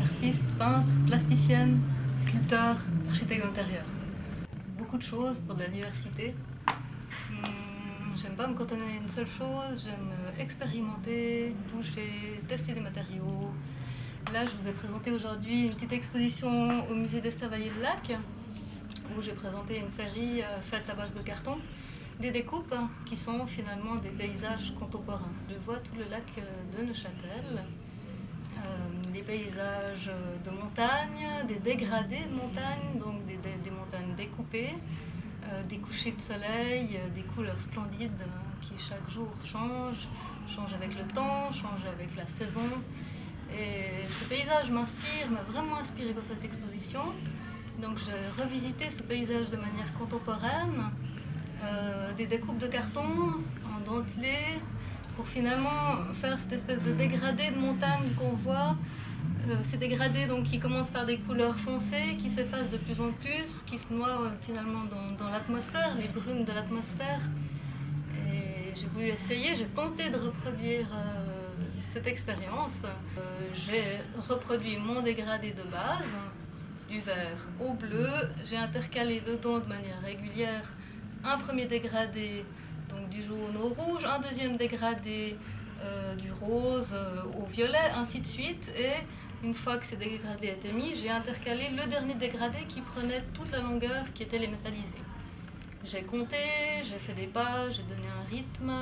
artiste, peintre, plasticienne, sculpteur, architecte d'intérieur. Beaucoup de choses pour de la diversité. J'aime pas me cantonner à une seule chose, j'aime expérimenter, toucher, tester des matériaux. Là, je vous ai présenté aujourd'hui une petite exposition au musée d'Estavayer-le-Lac, où j'ai présenté une série faite à base de carton, des découpes qui sont finalement des paysages contemporains. Je vois tout le lac de Neuchâtel, des paysages de montagne, des dégradés de montagne, donc des montagnes découpées, des couchers de soleil, des couleurs splendides qui chaque jour changent avec le temps, changent avec la saison. Et ce paysage m'a vraiment inspiré pour cette exposition. Donc j'ai revisité ce paysage de manière contemporaine, des découpes de carton en dentelé, pour finalement faire cette espèce de dégradé de montagne qu'on voit. Ces dégradés donc, qui commencent par des couleurs foncées, qui s'effacent de plus en plus, qui se noient finalement dans l'atmosphère, les brumes de l'atmosphère. Et j'ai voulu essayer, j'ai tenté de reproduire cette expérience. J'ai reproduit mon dégradé de base, du vert au bleu. J'ai intercalé dedans de manière régulière un premier dégradé donc du jaune au rouge, un deuxième dégradé du rose au violet, ainsi de suite. Et une fois que ces dégradés étaient mis, j'ai intercalé le dernier dégradé qui prenait toute la longueur, qui était les métallisés. J'ai compté, j'ai fait des pas, j'ai donné un rythme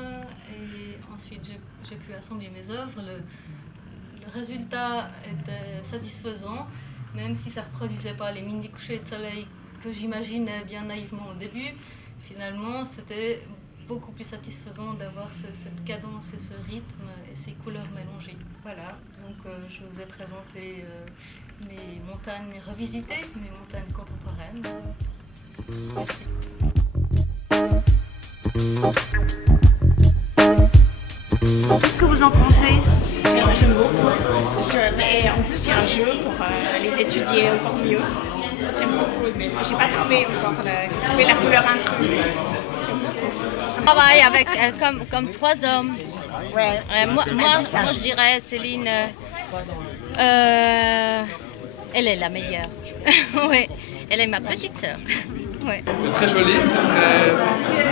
et ensuite j'ai pu assembler mes œuvres. Le résultat était satisfaisant, même si ça ne reproduisait pas les mini couchers de soleil que j'imaginais bien naïvement au début. Finalement, c'était beaucoup plus satisfaisant d'avoir cette cadence et ce rythme et ces couleurs mélangées. Voilà, donc je vous ai présenté mes montagnes revisitées, mes montagnes contemporaines. Merci. Qu'est-ce que vous en pensez? J'aime beaucoup. Et en plus, il y a un jeu pour les étudier encore mieux. J'aime beaucoup, mais j'ai pas trouvé encore la couleur intruse. On travaille avec, comme trois hommes. Ouais, Moi, je dirais, Céline, elle est la meilleure. Oui, elle est ma petite sœur. Ouais. C'est très joli, c'est très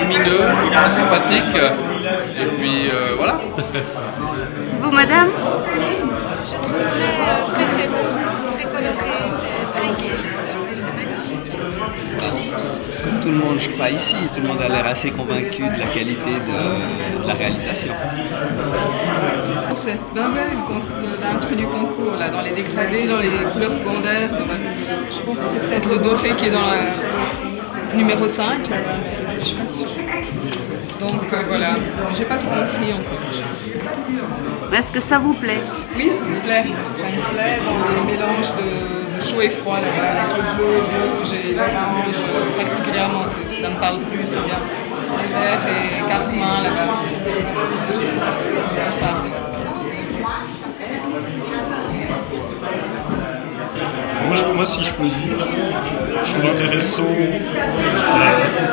lumineux, très sympathique. Et puis voilà. Vous, madame? Je trouve très beau, très coloré, c'est très gai, c'est magnifique. Comme tout le monde, je crois, ici, tout le monde a l'air assez convaincu de la qualité de la réalisation. C'est l'intrus du concours, là, dans les dégradés, dans les couleurs secondaires. Je pense que c'est peut-être le doré qui est dans la numéro 5. Je suis pas sûre. Donc voilà, j'ai pas tout compris encore. Est-ce que ça vous plaît? Oui, ça me plaît. Ça me plaît dans le mélange de chaud et froid, là, avec le bleu, le rouge et l'orange particulièrement. Ça me parle plus, c'est bien. Le vert et carmin là-bas. Ça parle. Moi, si je peux dire, je trouve intéressant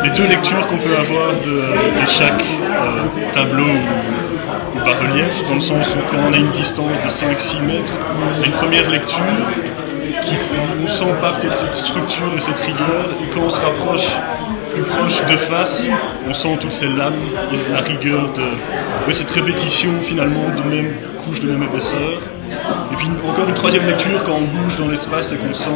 les deux lectures qu'on peut avoir de chaque tableau ou bas-relief, dans le sens où quand on a une distance de 5-6 mètres, il y a une première lecture qui ne sent pas peut-être cette structure et cette rigueur, et quand on se rapproche plus proche de face, on sent toutes ces lames et la rigueur de cette répétition finalement de même couche, de même épaisseur. Et puis encore une troisième lecture quand on bouge dans l'espace et qu'on sent,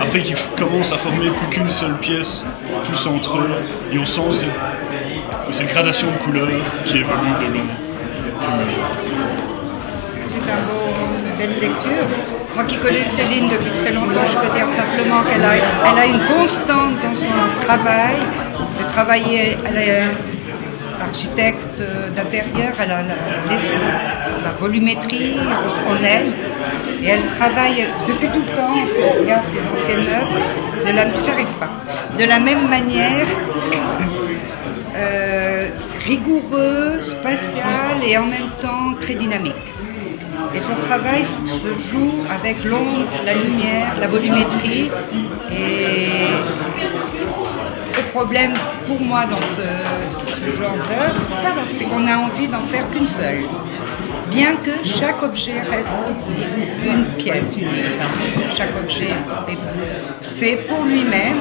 après qu'ils commencent à former plus qu'une seule pièce, tous entre eux, et on sent cette gradation de couleurs qui évolue de long. C'est une belle lecture. Moi qui connais Céline depuis très longtemps, je peux dire simplement qu'elle a une constante dans son travail, de travailler. Elle est architecte d'intérieur, elle a la volumétrie en elle, et elle travaille depuis tout le temps, on regarde ses anciennes œuvres, j'arrive pas, de la même manière, rigoureux, spatial et en même temps très dynamique. Et son travail se joue avec l'ombre, la lumière, la volumétrie. Et le problème pour moi dans ce genre d'œuvre, c'est qu'on a envie d'en faire qu'une seule. Bien que chaque objet reste une pièce unique. Chaque objet est fait pour lui-même.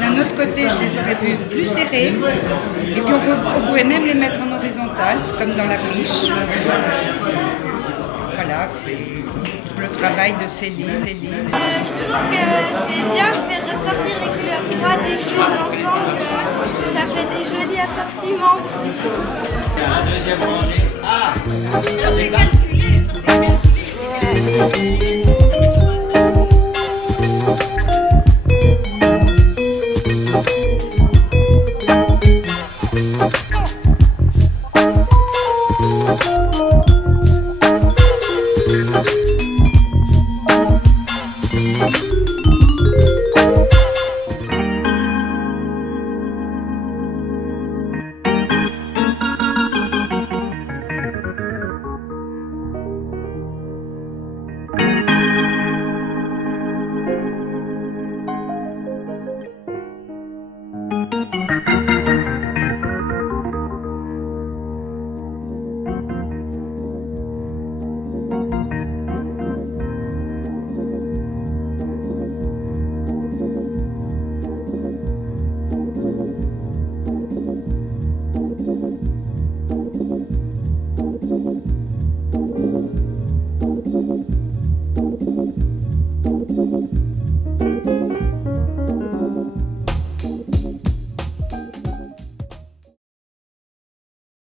D'un autre côté, je les aurais vus plus serrés. Et puis on pouvait même les mettre en horizontal, comme dans la fiche. Voilà, c'est le travail de Céline, les livres. Je trouve que c'est bien de faire ressortir les couleurs froides des choses ensemble. Ça fait des jolis assortiments. Ah,